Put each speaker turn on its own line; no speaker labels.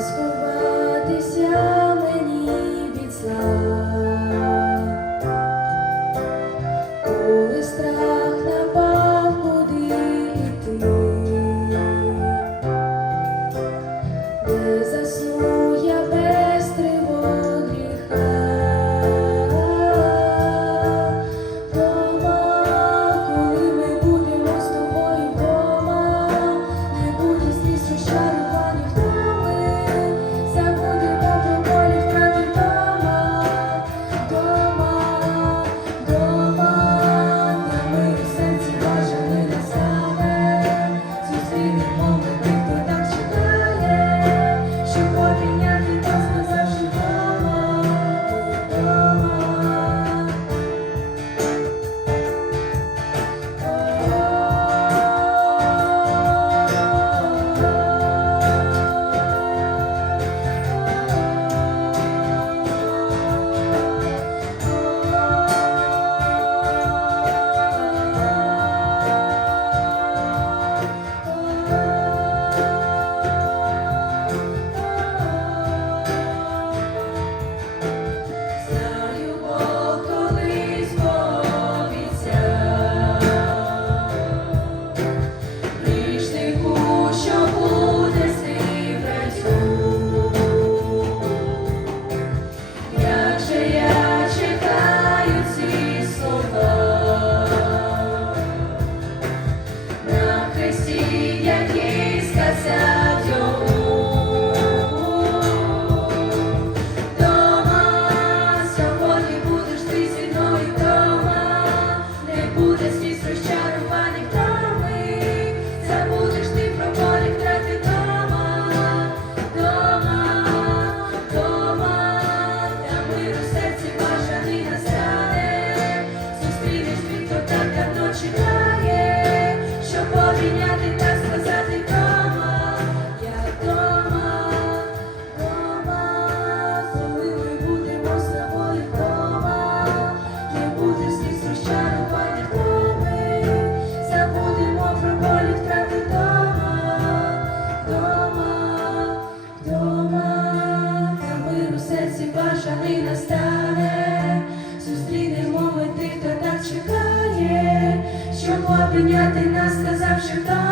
Jesus. обійняти нас, сказавши там.